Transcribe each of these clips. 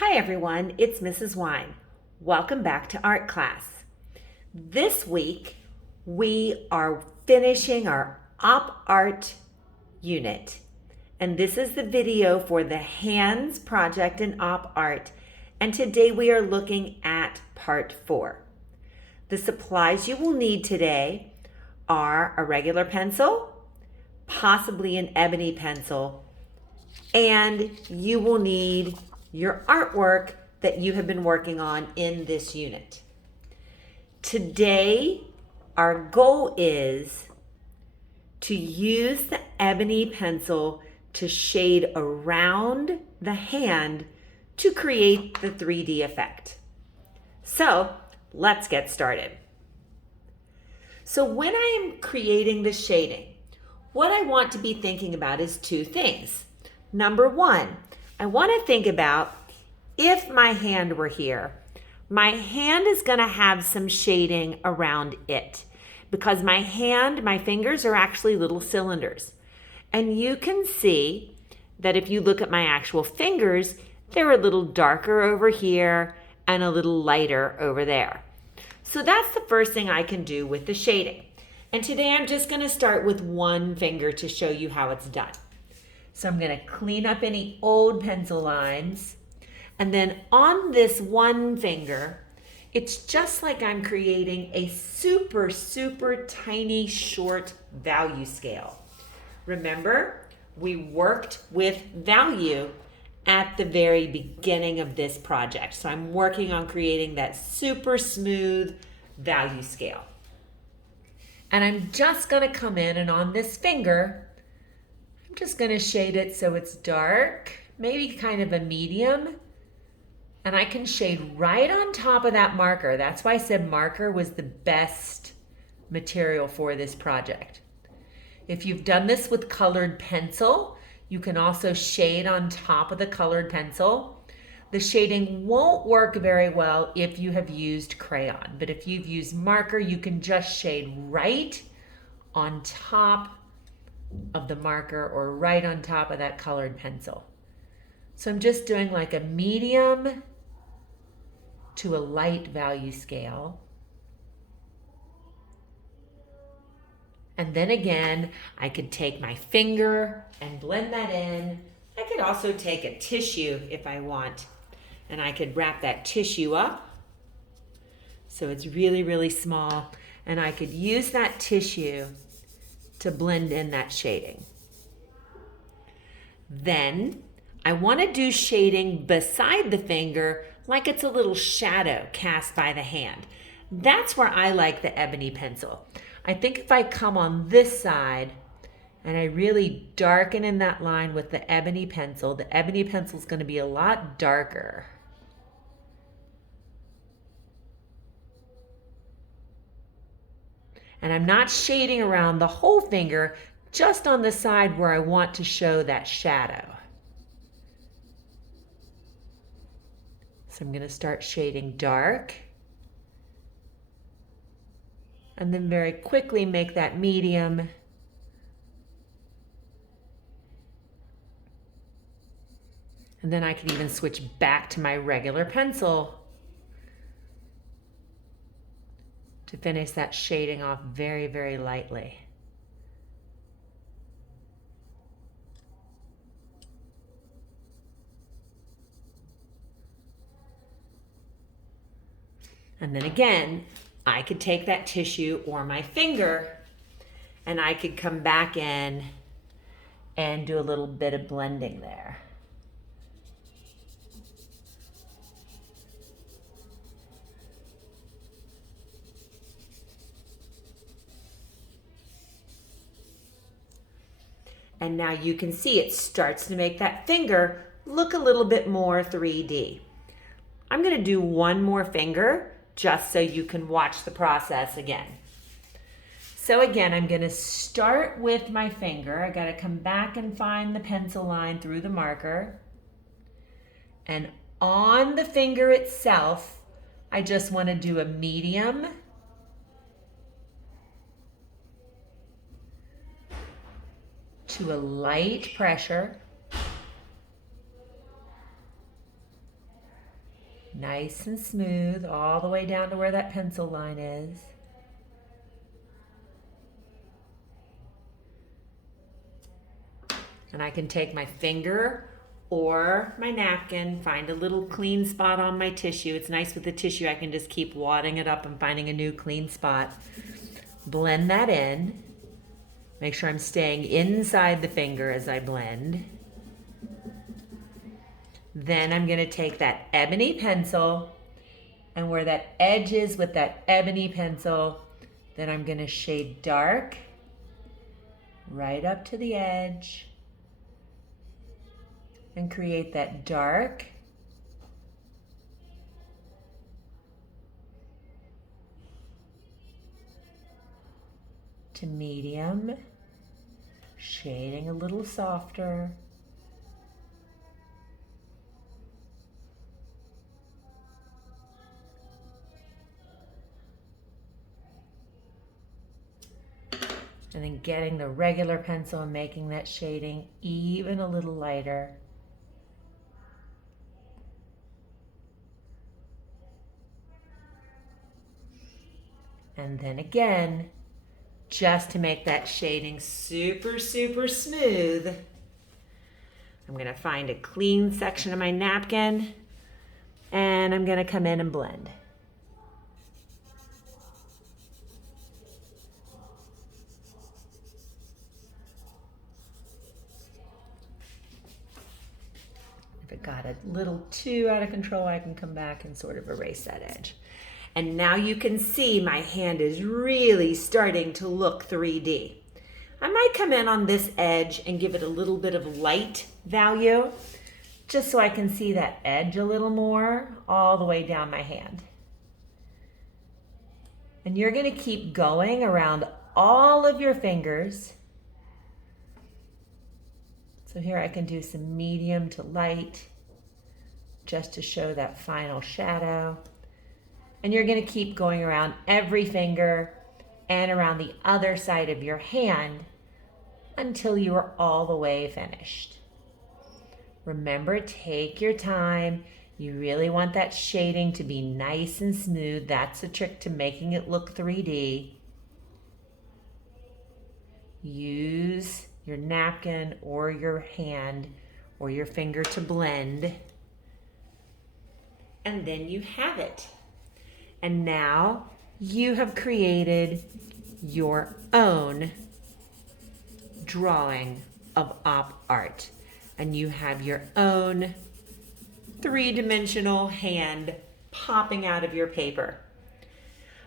Hi everyone, it's Mrs. Wine. Welcome back to art class. This week we are finishing our op art unit. And this is the video for the hands project in op art. And today we are looking at part 4. The supplies you will need today are a regular pencil, possibly an ebony pencil, and you will need your artwork that you have been working on in this unit. Today, our goal is to use the ebony pencil to shade around the hand to create the 3D effect. So, let's get started. So when I am creating the shading, what I want to be thinking about is two things. Number one, I want to think about if my hand were here. My hand is going to have some shading around it because my fingers are actually little cylinders. And you can see that if you look at my actual fingers, they're a little darker over here and a little lighter over there. So that's the first thing I can do with the shading. And today I'm just going to start with one finger to show you how it's done. So I'm going to clean up any old pencil lines. And then on this one finger, it's just like I'm creating a super, super tiny short value scale. Remember, we worked with value at the very beginning of this project. So I'm working on creating that super smooth value scale. And I'm just going to come in and on this finger, I'm just going to shade it so it's dark, maybe kind of a medium. And I can shade right on top of that marker. That's why I said marker was the best material for this project. If you've done this with colored pencil, you can also shade on top of the colored pencil. The shading won't work very well if you have used crayon, but if you've used marker, you can just shade right on top of the marker or right on top of that colored pencil. So I'm just doing like a medium to a light value scale. And then again, I could take my finger and blend that in. I could also take a tissue if I want, and I could wrap that tissue up so it's really, really small, and I could use that tissue to blend in that shading. Then I want to do shading beside the finger like it's a little shadow cast by the hand. That's where I like the ebony pencil. I think if I come on this side and I really darken in that line with the ebony pencil is going to be a lot darker. And I'm not shading around the whole finger, just on the side where I want to show that shadow. So I'm going to start shading dark. And then very quickly make that medium. And then I can even switch back to my regular pencil to finish that shading off very, very lightly. And then again, I could take that tissue or my finger and I could come back in and do a little bit of blending there. And now you can see it starts to make that finger look a little bit more 3D. I'm going to do one more finger just so you can watch the process again. So again, I'm going to start with my finger. I got to come back and find the pencil line through the marker. And on the finger itself, I just want to do a medium to a light pressure. Nice and smooth all the way down to where that pencil line is. And I can take my finger or my napkin, find a little clean spot on my tissue. It's nice with the tissue, I can just keep wadding it up and finding a new clean spot. Blend that in. Make sure I'm staying inside the finger as I blend. Then I'm going to take that ebony pencil, and where that edge is with that ebony pencil, then I'm going to shade dark right up to the edge and create that dark to medium, shading a little softer. And then getting the regular pencil and making that shading even a little lighter. And then again, just to make that shading super, super smooth, I'm going to find a clean section of my napkin and I'm going to come in and blend. If it got a little too out of control, I can come back and sort of erase that edge. And now you can see my hand is really starting to look 3D. I might come in on this edge and give it a little bit of light value, just so I can see that edge a little more all the way down my hand. And you're going to keep going around all of your fingers. So here I can do some medium to light just to show that final shadow. And you're going to keep going around every finger and around the other side of your hand until you are all the way finished. Remember, take your time. You really want that shading to be nice and smooth. That's the trick to making it look 3D. Use your napkin or your hand or your finger to blend. And then you have it. And now you have created your own drawing of op art. And you have your own three-dimensional hand popping out of your paper.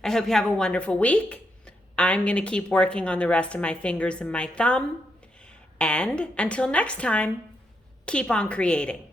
I hope you have a wonderful week. I'm going to keep working on the rest of my fingers and my thumb. And until next time, keep on creating.